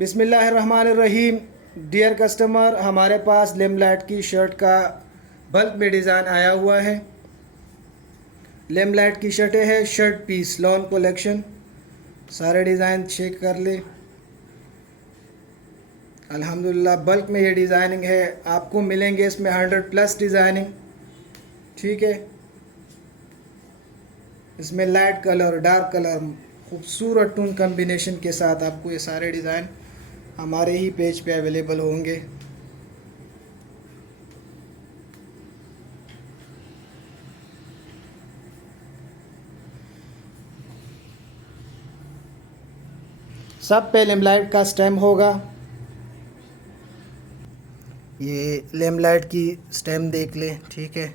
बिस्मिल्लाहिर्रहमानिर्रहीम। Dear customer, हमारे पास लेमलाइट की शर्ट का बल्क में डिज़ाइन आया हुआ है। लेमलाइट की शर्टें हैं, शर्ट पीस लॉन कलेक्शन। सारे डिज़ाइन चेक कर ले। अल्हम्दुलिल्लाह बल्क में ये डिज़ाइनिंग है। आपको मिलेंगे इसमें 100+ डिज़ाइनिंग। ठीक है, इसमें लाइट कलर, डार्क कलर, खूबसूरत टून कम्बिनेशन के साथ आपको ये सारे डिज़ाइन हमारे ही पेज पे अवेलेबल होंगे। सब पे लेमलाइट का स्टैम्प होगा। ये लेमलाइट की स्टैम्प देख ले। ठीक है,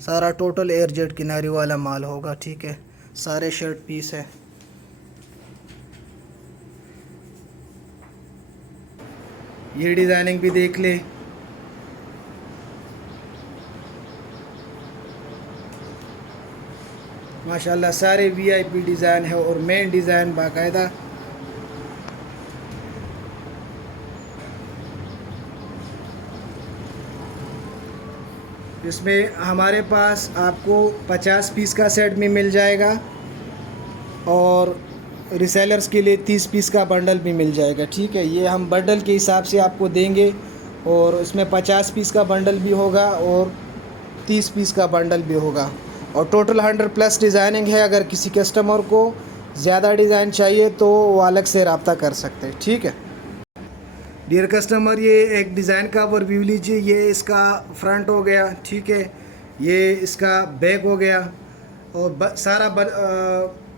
सारा टोटल एयर जेट किनारी वाला माल होगा। ठीक है, सारे शर्ट पीस है। ये डिज़ाइनिंग भी देख ले। माशाल्लाह सारे वीआईपी डिज़ाइन है और मेन डिज़ाइन बाकायदा। इसमें हमारे पास आपको 50 पीस का सेट भी मिल जाएगा और रिसेलर्स के लिए 30 पीस का बंडल भी मिल जाएगा। ठीक है, ये हम बंडल के हिसाब से आपको देंगे और इसमें 50 पीस का बंडल भी होगा और 30 पीस का बंडल भी होगा और टोटल 100+ डिज़ाइनिंग है। अगर किसी कस्टमर को ज़्यादा डिज़ाइन चाहिए तो वो अलग से रब्ता कर सकते हैं। ठीक है डियर कस्टमर, ये एक डिज़ाइन का ओवरव्यू लीजिए। ये इसका फ्रंट हो गया। ठीक है, ये इसका बैक हो गया और सारा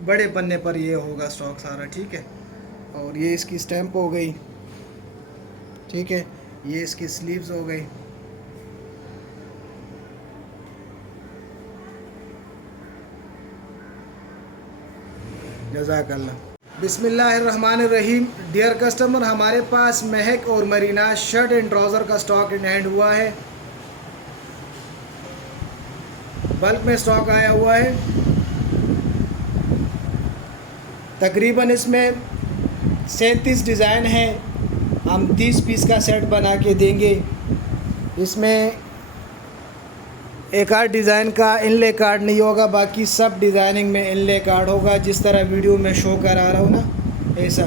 बड़े पन्ने पर ये होगा स्टॉक सारा। ठीक है, और ये इसकी स्टैम्प हो गई। ठीक है, ये इसकी स्लीव्स हो गई। जज़ाकल्लाह। बिस्मिल्लाहिर्रहमानिर्रहीम। डियर कस्टमर, हमारे पास महक और मरीना शर्ट एंड ट्राउज़र का स्टॉक इन हैंड हुआ है। बल्क में स्टॉक आया हुआ है। तकरीबन इसमें 37 डिज़ाइन है। हम 30 पीस का सेट बना के देंगे। इसमें एक आध डिज़ाइन का इनले कार्ड नहीं होगा, बाकी सब डिज़ाइनिंग में इनले कार्ड होगा। जिस तरह वीडियो में शो करा रहा हूँ ना, ऐसा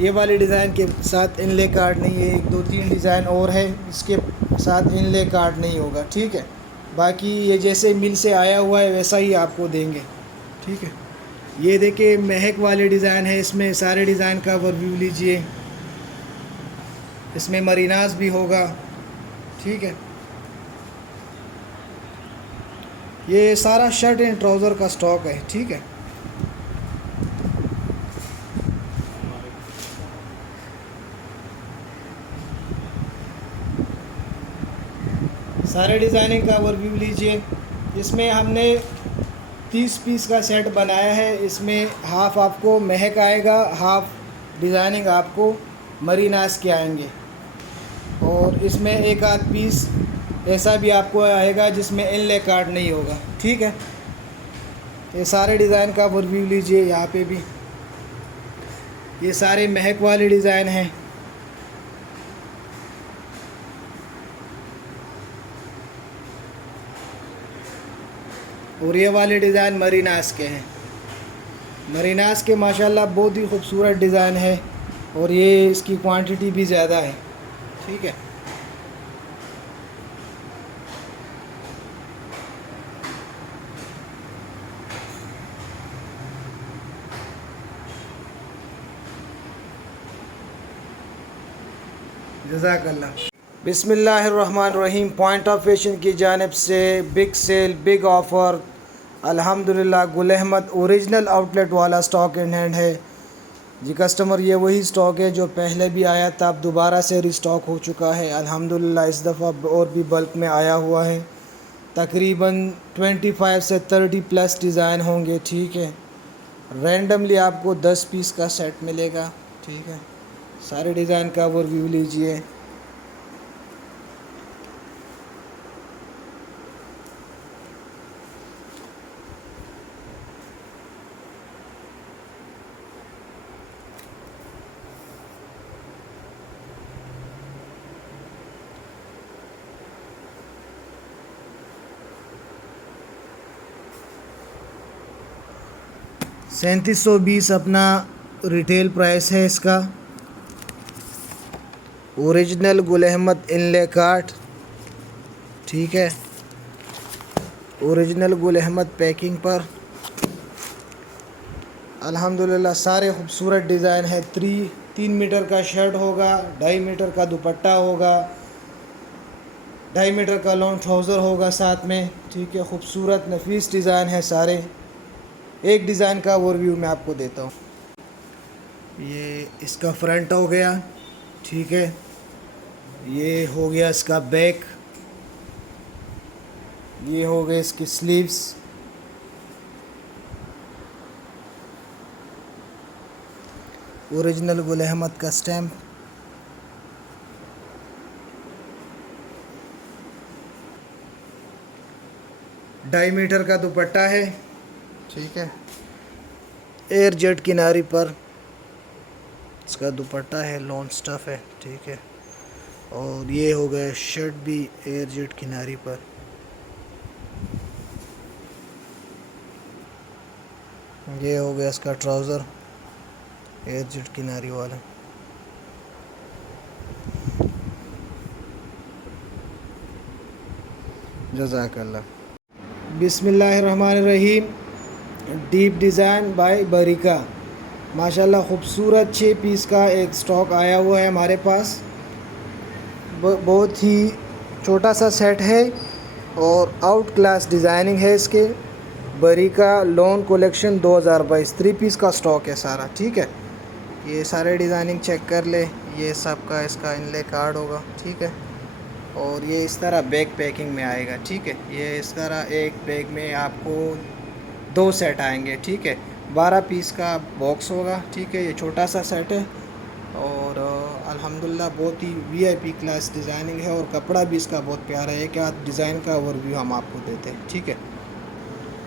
ये वाले डिज़ाइन के साथ इनले कार्ड नहीं है। 1 2 3 डिज़ाइन और है, इसके साथ इनले कार्ड नहीं होगा। ठीक है, बाकी ये जैसे मिल से आया हुआ है वैसा ही आपको देंगे। ठीक है, ये देखिए महक वाले डिज़ाइन है। इसमें सारे डिज़ाइन का ओवरव्यू लीजिए। इसमें मरीनास भी होगा। ठीक है, ये सारा शर्ट एंड ट्राउज़र का स्टॉक है। ठीक है, सारे डिज़ाइनिंग का ओवरव्यू लीजिए। इसमें हमने 30 पीस का सेट बनाया है। इसमें हाफ़ आपको महक आएगा, हाफ़ डिज़ाइनिंग आपको मरीनास के आएंगे और इसमें एक आध पीस ऐसा भी आपको आएगा जिसमें इनले कार्ड नहीं होगा। ठीक है, ये सारे डिज़ाइन का ओवरव्यू लीजिए। यहाँ पे भी ये सारे महक वाले डिज़ाइन हैं। और ये वाले डिज़ाइन मरीनास के हैं। मरीनास के माशाल्लाह बहुत ही खूबसूरत डिज़ाइन है और ये इसकी क्वांटिटी भी ज़्यादा है। ठीक है, जज़ाकल्लाह। बिस्मिल्लाहिर्रहमानिर्रहीम। पॉइंट ऑफ फैशन की जानिब से बिग सेल, बिग ऑफ़र, अल्हम्दुलिल्लाह गुल अहमद ओरिजिनल आउटलेट वाला स्टॉक इन हैंड है जी कस्टमर। ये वही स्टॉक है जो पहले भी आया था, अब दोबारा से रिस्टॉक हो चुका है अल्हम्दुलिल्लाह। इस दफ़ा और भी बल्क में आया हुआ है। तकरीबन 25 से 30+ डिज़ाइन होंगे। ठीक है, रैंडमली आपको 10 पीस का सेट मिलेगा। ठीक है, सारे डिज़ाइन का ओवरव्यू लीजिए। 3720 अपना रिटेल प्राइस है इसका। ओरिजिनल गुल अहमद इनले काट, ठीक है, ओरिजिनल गुल अहमद पैकिंग पर। अल्हम्दुलिल्लाह सारे खूबसूरत डिज़ाइन है। 3 मीटर का शर्ट होगा, 2.5 मीटर का दुपट्टा होगा, 2.5 मीटर का लॉन्ग ट्राउज़र होगा साथ में, ठीक है। खूबसूरत नफीस डिज़ाइन है सारे। एक डिज़ाइन का ओवरव्यू मैं आपको देता हूँ। ये इसका फ्रंट हो गया, ठीक है। ये हो गया इसका बैक, ये हो गए इसकी स्लीव्स, ओरिजिनल गुल अहमद का स्टैम्प, ढाई मीटर का दुपट्टा है, ठीक है। एयर जेट किनारी पर इसका दुपट्टा है, लॉन स्टफ है, ठीक है। और ये हो गया शर्ट भी एयर जेट किनारी पर। ये हो गया इसका ट्राउज़र एयर जेट किनारी वाला। जज़ाकल्लाह। बिस्मिल्लाहिर्रहमानिर्रहीम। Deep design by बरीका। माशाल्लाह खूबसूरत 6 पीस का एक स्टॉक आया हुआ है हमारे पास। बहुत ही छोटा सा सेट है और आउट क्लास डिज़ाइनिंग है इसके। बरीका लॉन कलेक्शन 2022 3 पीस का स्टॉक है सारा, ठीक है। ये सारे डिज़ाइनिंग चेक कर ले। ये सब का इसका इनले कार्ड होगा, ठीक है। और ये इस तरह बैग पैकिंग में आएगा, ठीक है। ये इस तरह एक बैग में आपको 2 सेट आएंगे, ठीक है। 12 पीस का बॉक्स होगा, ठीक है। ये छोटा सा सेट है और अल्हम्दुलिल्लाह बहुत ही वीआईपी क्लास डिज़ाइनिंग है और कपड़ा भी इसका बहुत प्यारा है। क्या डिज़ाइन का ओवरव्यू हम आपको देते हैं, ठीक है।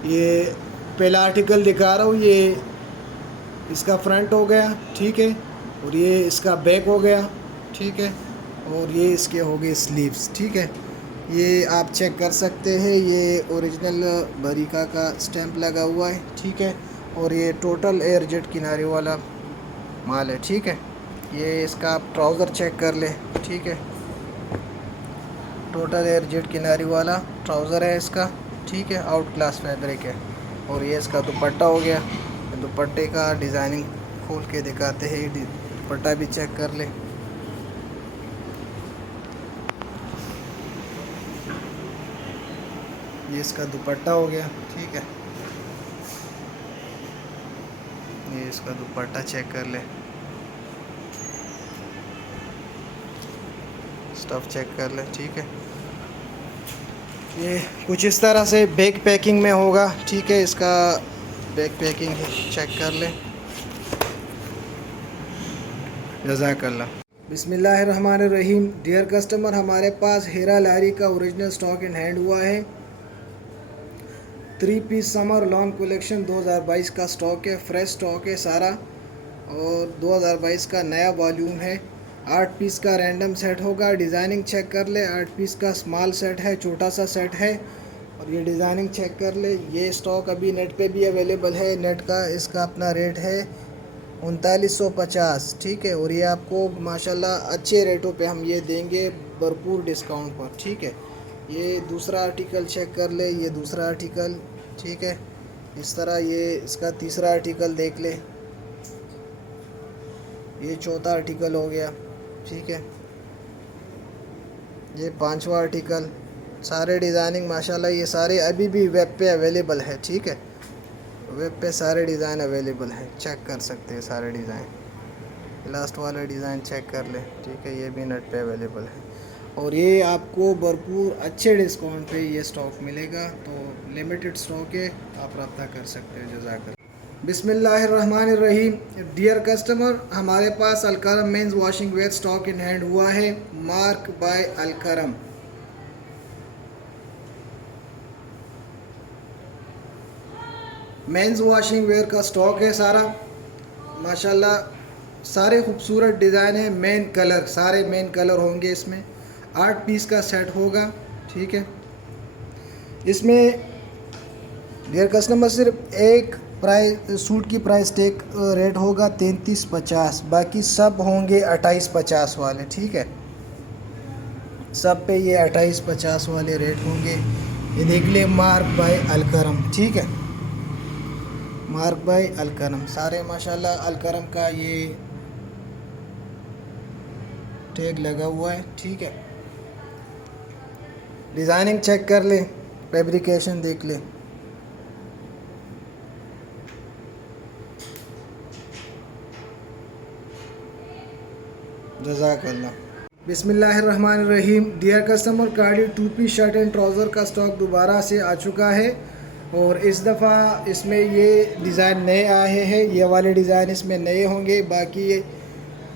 ये पहला आर्टिकल दिखा रहा हूँ, ये इसका फ्रंट हो गया, ठीक है। और ये इसका बैक हो गया, ठीक है। और ये इसके हो गए स्लीव्स, ठीक है। ये आप चेक कर सकते हैं, ये ओरिजिनल बरीका का स्टैम्प लगा हुआ है, ठीक है। और ये टोटल एयर जेट किनारे वाला माल है, ठीक है। ये इसका आप ट्राउज़र चेक कर ले, ठीक है। टोटल एयर जेट किनारी वाला ट्राउज़र है इसका, ठीक है। आउट क्लास फैब्रिक है। और ये इसका दुपट्टा हो गया। दुपट्टे का डिज़ाइनिंग खोल के दिखाते हैं, दुपट्टा भी चेक कर ले। ये इसका दुपट्टा हो गया, ठीक है। ये इसका दुपट्टा चेक कर ले, स्टफ़ चेक कर ले, ठीक है। ये कुछ इस तरह से बैग पैकिंग में होगा, ठीक है। इसका बैग पैकिंग चेक कर ले। जज़ाकल्लाह। बिस्मिल्लाहिर्रहमानिर्रहीम। डियर कस्टमर, हमारे पास हीरा लारी का ओरिजिनल स्टॉक इन हैंड हुआ है। 3 पीस समर लॉन्ग कलेक्शन 2022 का स्टॉक है, फ्रेश स्टॉक है सारा और 2022 का नया वॉल्यूम है। 8 पीस का रैंडम सेट होगा। डिज़ाइनिंग चेक कर ले। 8 पीस का स्मॉल सेट है, छोटा सा सेट है। और ये डिज़ाइनिंग चेक कर ले। ये स्टॉक अभी नेट पे भी अवेलेबल है। नेट का इसका अपना रेट है 3950, ठीक है। और ये आपको माशाल्लाह अच्छे रेटों पे हम ये देंगे, भरपूर डिस्काउंट पर, ठीक है। ये दूसरा आर्टिकल चेक कर ले। ये दूसरा आर्टिकल, ठीक है। इस तरह ये इसका तीसरा आर्टिकल देख ले। ये चौथा आर्टिकल हो गया, ठीक है। ये 5वां आर्टिकल। सारे डिज़ाइनिंग माशाल्लाह ये सारे अभी भी वेब पे अवेलेबल है, ठीक है। वेब पे सारे डिज़ाइन अवेलेबल है, चेक कर सकते हैं सारे डिज़ाइन। लास्ट वाला डिज़ाइन चेक कर ले, ठीक है। ये भी नेट पे अवेलेबल है और ये आपको भरपूर अच्छे डिस्काउंट पे ये स्टॉक मिलेगा। तो लिमिटेड स्टॉक है, आप रब्ता कर सकते हैं। जज़ाकल्लाह। बिस्मिल्लाहिर्रहमानिर्रहीम। डियर कस्टमर, हमारे पास Alkaram men's washing wear stock in hand हुआ है, Mark by Alkaram. Men's washing wear का स्टॉक है सारा। माशाल्लाह सारे खूबसूरत डिज़ाइन है। मेन कलर, सारे मेन कलर होंगे इसमें। 8 पीस का सेट होगा, ठीक है। इसमें डियर कस्टमर सिर्फ एक प्राइस सूट की प्राइस टैग रेट होगा 3350, बाकी सब होंगे 2850 वाले, ठीक है। सब पे ये 2850 वाले रेट होंगे। ये देख ले, मार्क बाय अलकरम, ठीक है, मार्क बाय अलकरम, सारे माशाल्लाह अलकरम का ये टैग लगा हुआ है, ठीक है। डिज़ाइनिंग चेक कर ले, फैब्रिकेशन देख ले। जज़ाकल्लाह। बिस्मिल्लाहिर्रहमानिर्रहीम। डियर कस्टमर, कार्डी 2 पीस शर्ट एंड ट्राउज़र का स्टॉक दोबारा से आ चुका है और इस दफ़ा इसमें ये डिज़ाइन नए आए हैं। ये वाले डिज़ाइन इसमें नए होंगे, बाकी ये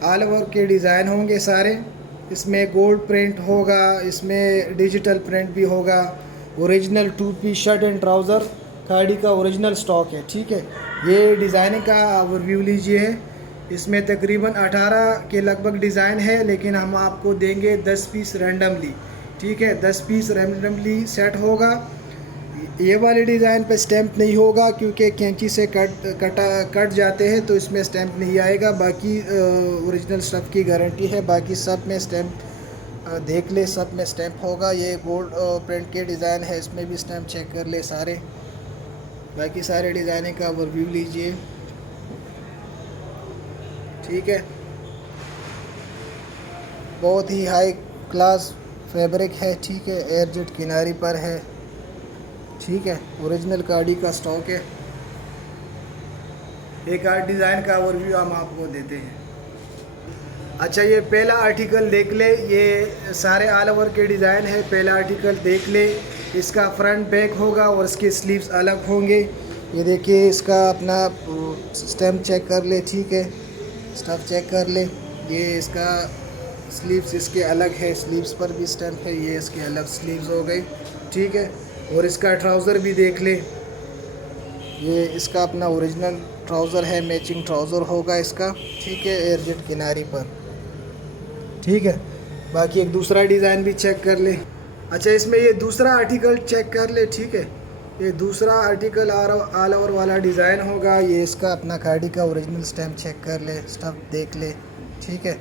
ऑल ओवर के डिज़ाइन होंगे सारे। इसमें गोल्ड प्रिंट होगा, इसमें डिजिटल प्रिंट भी होगा। Original 2 piece shirt and trouser कार्डी का ओरिजिनल स्टॉक है, ठीक है। ये डिज़ाइनिंग का ओवरव्यू लीजिए। इसमें तकरीबन 18 के लगभग डिज़ाइन है, लेकिन हम आपको देंगे 10 पीस रैंडमली, ठीक है। 10 पीस रैंडमली सेट होगा। ये वाले डिज़ाइन पे स्टैम्प नहीं होगा क्योंकि कैंची से कट जाते हैं, तो इसमें स्टैम्प नहीं आएगा। बाकी ओरिजिनल स्टफ़ की गारंटी है। बाकी सब में स्टैम्प देख ले, सब में स्टैम्प होगा। ये गोल्ड प्रिंट के डिज़ाइन है, इसमें भी स्टैम्प चेक कर ले सारे। बाकी सारे डिज़ाइनिंग का ओवरव्यू लीजिए, ठीक है। बहुत ही हाई क्लास फैब्रिक है, ठीक है। एयरजेट किनारी पर है, ठीक है। ओरिजिनल कार्डी का स्टॉक है। एक आर्ट डिज़ाइन का ओवरव्यू हम आपको देते हैं। अच्छा, ये पहला आर्टिकल देख ले, ये सारे ऑल ओवर के डिज़ाइन है। पहला आर्टिकल देख ले, इसका फ्रंट बैक होगा और इसके स्लीव्स अलग होंगे। ये देखिए, इसका अपना स्टैम्प चेक कर ले, ठीक है। स्टफ़ चेक कर ले। ये इसका स्लीव्स इसके अलग है, स्लीव्स पर भी स्टैम्प है। ये इसके अलग स्लीव्स हो गई, ठीक है। और इसका ट्राउज़र भी देख ले, ये इसका अपना ओरिजिनल ट्राउज़र है, मैचिंग ट्राउज़र होगा इसका, ठीक है। एयरजेट किनारी पर, ठीक है। बाकी एक दूसरा डिज़ाइन भी चेक कर ले। अच्छा, इसमें ये दूसरा आर्टिकल चेक कर ले, ठीक है। ये दूसरा आर्टिकल ऑल ओवर वाला डिज़ाइन होगा। ये इसका अपना कार्डी का ओरिजिनल स्टैम्प चेक कर ले, स्टफ़ देख ले, ठीक है।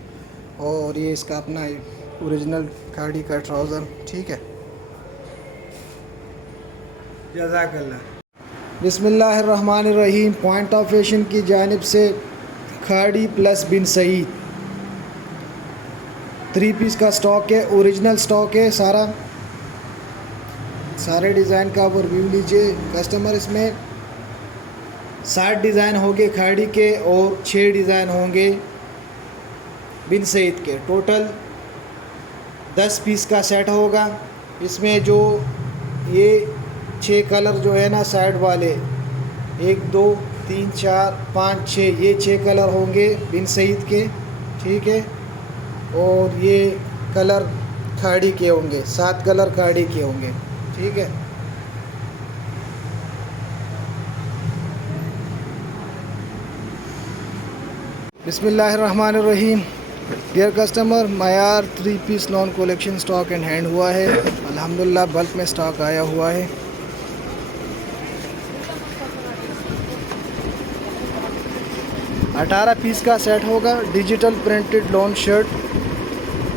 और ये इसका अपना ओरिजिनल कार्डी का ट्राउज़र, ठीक है। जज़ाकल्लाह। बिस्मिल्लाहिर्रहमानिर्रहीम। पॉइंट ऑफ फैशन की जानिब से कार्डी प्लस बिन सईद 3 पीस का स्टॉक है, ओरिजिनल स्टॉक है सारा। सारे डिज़ाइन का ओवरव्यू लीजिए कस्टमर। इसमें 60 डिज़ाइन होंगे खाड़ी के और 6 डिज़ाइन होंगे बिन सईद के। टोटल 10 पीस का सेट होगा। इसमें जो ये 6 कलर जो है ना साइड वाले, 1 2 3 4 5 6, ये 6 कलर होंगे बिन सईद के, ठीक है। और ये कलर खाड़ी के होंगे, 7 कलर खाड़ी के होंगे, ठीक है। बिस्मिल्लाहिर्रहमानिर्रहीम। डियर कस्टमर, मायार 3 piece lawn collection stock and hand हुआ है। अल्हम्दुलिल्लाह बल्क में स्टॉक आया हुआ है। अठारह पीस का सेट होगा। Digital printed lawn shirt,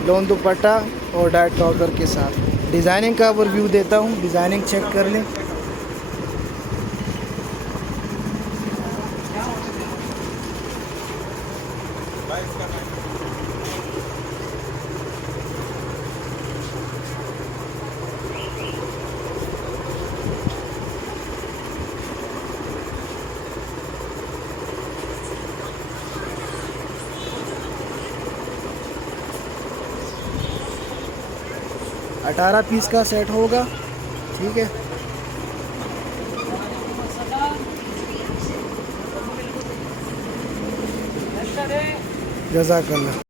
lawn दुपट्टा और डाइट ट्राउज़र के साथ। डिज़ाइनिंग का ओवरव्यू देता हूँ, डिज़ाइनिंग चेक कर लें। अठारह पीस का सेट होगा, ठीक है। जज़ाकल्लाह।